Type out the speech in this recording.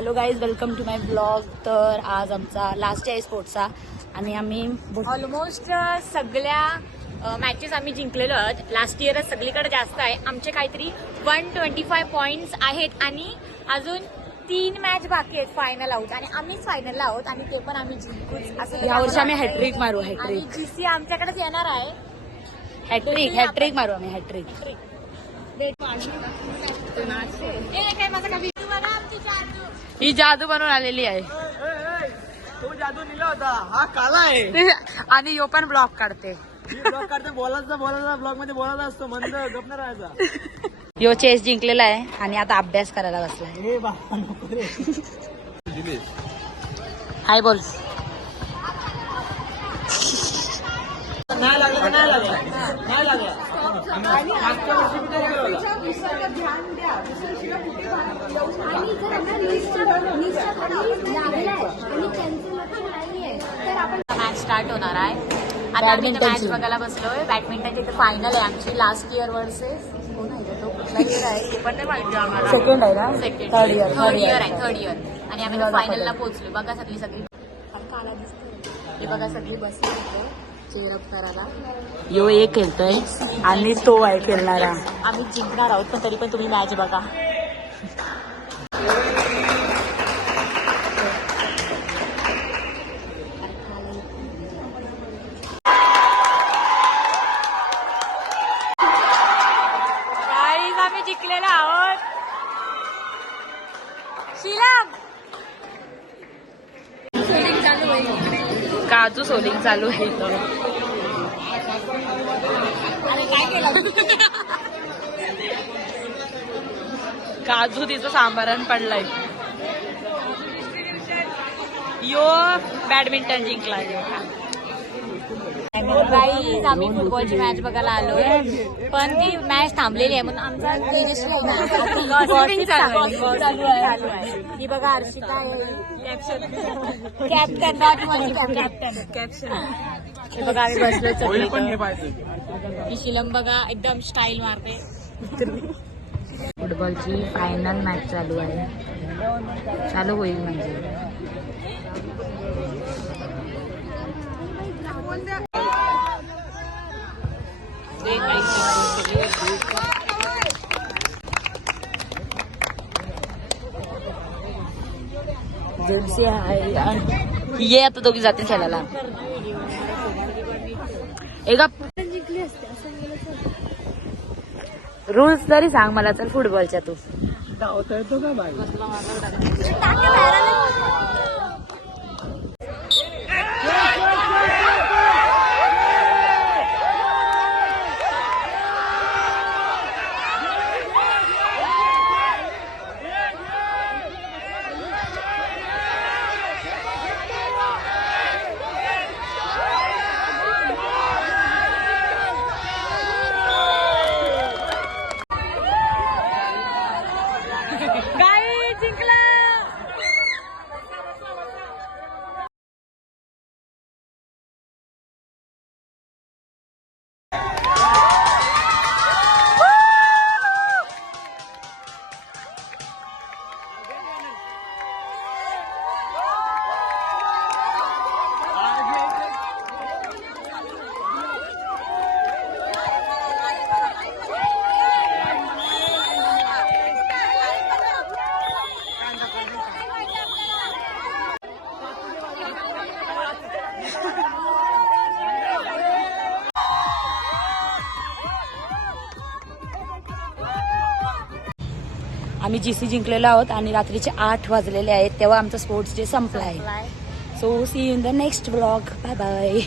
Hello guys, welcome to my blog. तर आज आमचा लास्ट डे आहे स्पोर्ट्सचा आणि आम्ही ऑलमोस्ट सगळ्या मॅचेस आम्ही जिंकलेलो आहोत. लास्ट इयरच सगळीकडे जास्त आहे. आमचे काहीतरी 125 पॉईंट्स आहेत आणि अजून 3 मॅच बाकी आहेत फायनल आउट आणि आम्हीच फायनलला आहोत आणि ते पण आम्ही जिंकूच असं. यावर्षी आम्ही हॅट्रिक मारू. हॅट्रिक जीसी आमच्याकडेच येणार आहे. हॅट्रिक मारू आम्ही. हॅट्रिक ही जादू बनवून आलेली आहे. तो जादू निला होता, हा काला आहे आणि यो पण ब्लॉग काढते. ब्लॉग काढते. बोलायचा ब्लॉग मध्ये बोलायचा असतो, मंद गप राहायचा. यो चेस जिंकलेला आहे आणि आता अभ्यास करायला बसलाय. हे बाबा नको रे. हाय बोल. नाही लागला तर नाही लागला, नाही लागला. मॅच स्टार्ट होणार आहे. आता आम्ही मॅच बघायला बसलोय. बॅडमिंटनची इथे फायनल आहे आमची. लास्ट इयर वर्सेस कोण आहे तो, कुठला इयर आहे ते पण नाही माहिती आम्हाला. सेकंड आहे ना. सेकंड थर्ड इयर आहे. थर्ड इयर आणि आम्ही फायनलला पोहोचलो. बघा सगळी काला दिसतोय. हे बघा सगळी बसली तिथे चेअरअप करायला. यो एक खेळतोय आणि तो आहे खेळणारा. आम्ही जिंकणार आहोत पण तरी पण तुम्ही मॅच बघा. आम्ही जिंकलेलो आहोत. शिलम काजू सोलिंग चालू आहे. काजू तिचं सांबारण पडलाय. यो बॅडमिंटन जिंकला. गाईज आम्ही फुटबॉलची मॅच बघायला आलोय पण ती मॅच थांबलेली आहे म्हणून आमचा चालू आहे. ही बघा हर्षिता आहे कॅप्टन नॉट मनी कॅप्टन. हे बघा आम्ही बसलो. ही शिलम बघा एकदम स्टाईल मारते. फुटबॉलची फायनल मॅच चालू आहे. चालू होईल म्हणजे ये आता दोघी जातील खेळायला. एका रूल्स तरी सांग मला. चल फुटबॉलच्या तू धावता येतो का बाई. आम्ही जीसी जिंकलेलो आहोत आणि रात्रीचे 8 वाजलेले आहेत तेव्हा आमचा स्पोर्ट्स डे संपला आहे. So see you in the next blog. Bye bye.